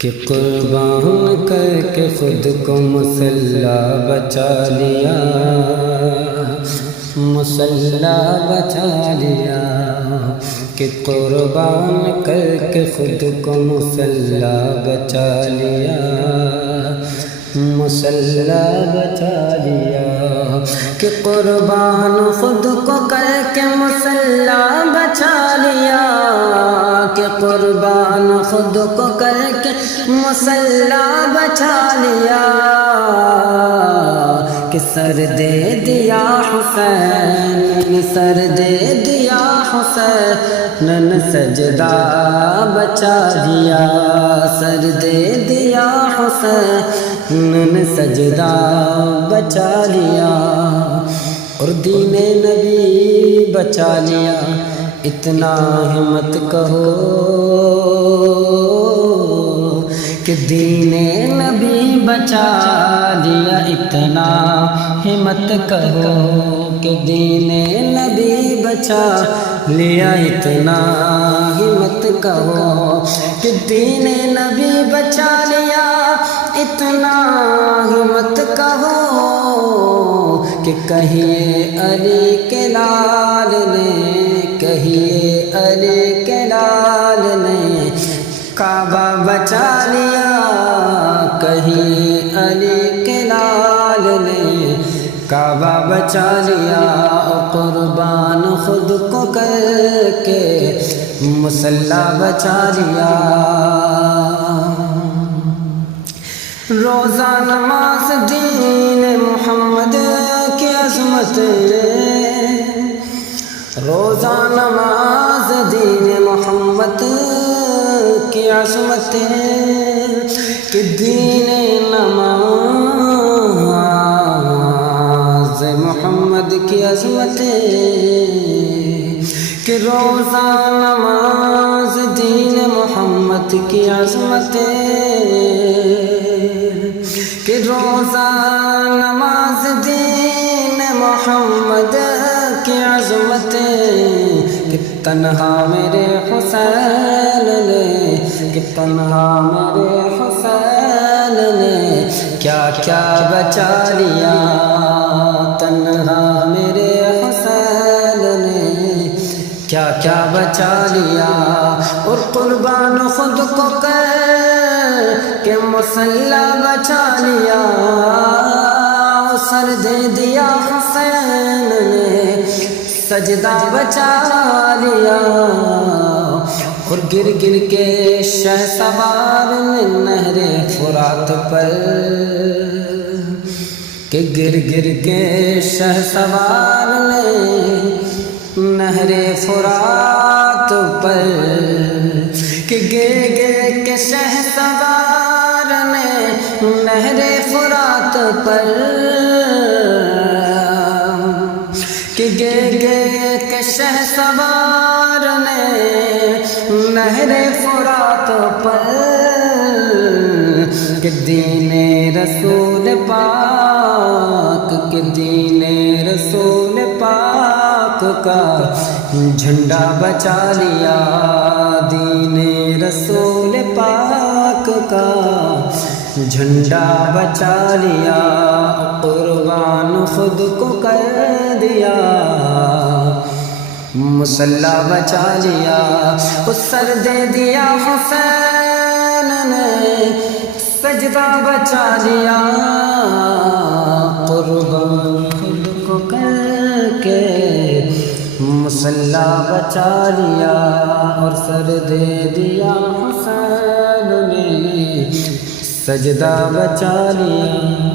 کہ قربان کر کے خود کو مسلح بچا لیا، مسلح بچا لیا، کہ قربان کر کے خود کو مسلح بچا لیا، مسلح بچا لیا، کہ قربان خود کو کر کے مسلح بچا لیا، کہ قربان خود کو کر کے مسلح بچا لیا، کہ سر دے دیا حسین، سر دے دیا حسین، سجدہ بچا لیا، سر دے دیا حسین، سجدہ بچا لیا، اور دین نبی بچا لیا، اتنا ہمت کہو کہ دین نبی بچا لیا، اتنا ہمت کہو کہ دین نبی بچا لیا، اتنا ہمت کہو کہ دین نبی بچا لیا، اتنا ہمت کہو کہ کہیے علی کے لال نے، کہیے علی کے لال نے کعبہ بچا لیا، کہیے علی کے لال نے کعبہ بچا لیا، قربان خود کو کر کے مسلح بچا لیا، روزہ نماز دین محمد کی عظمت، روزہ نماز دین محمد کی عظمت، کہ دین نماز محمد کی عظمت، کہ روزہ نماز دین محمد کی عظمت، کہ روزہ نماز دین محمد کی عظمت، کہ تنہا میرے حسین نے، کہ تنہا میرے حسین نے کیا کیا بچا لیا، تنہا میرے حسین نے کیا کیا بچا لیا، اور قربان خود کو کر کے مسلح بچا لیا، سر دے دیا حسین نے سجدہ بچا لیا، اور گر گر کے شہ سوار نے نہر فرات پر، کہ گر گر کے شہ سوار نے نہر فرات پر، کہ گر گر کے شہ سوار نے نہر فرات پر، کہ گر گر کے شہ سوار نے نہر فرات پر، کہ دین رسول پاک، کہ دین رسول پاک کا جھنڈا بچا لیا، دین رسول پاک کا جھنڈا بچا لیا، قربان خود کو کر دیا، مسلح بچا لیا، اس سر دے دیا حسین نے سجدہ بچا لیا، قربان خود کو کر کے مسلح بچا لیا، اور سر دے دیا حسین نے سجدہ بچا لیا۔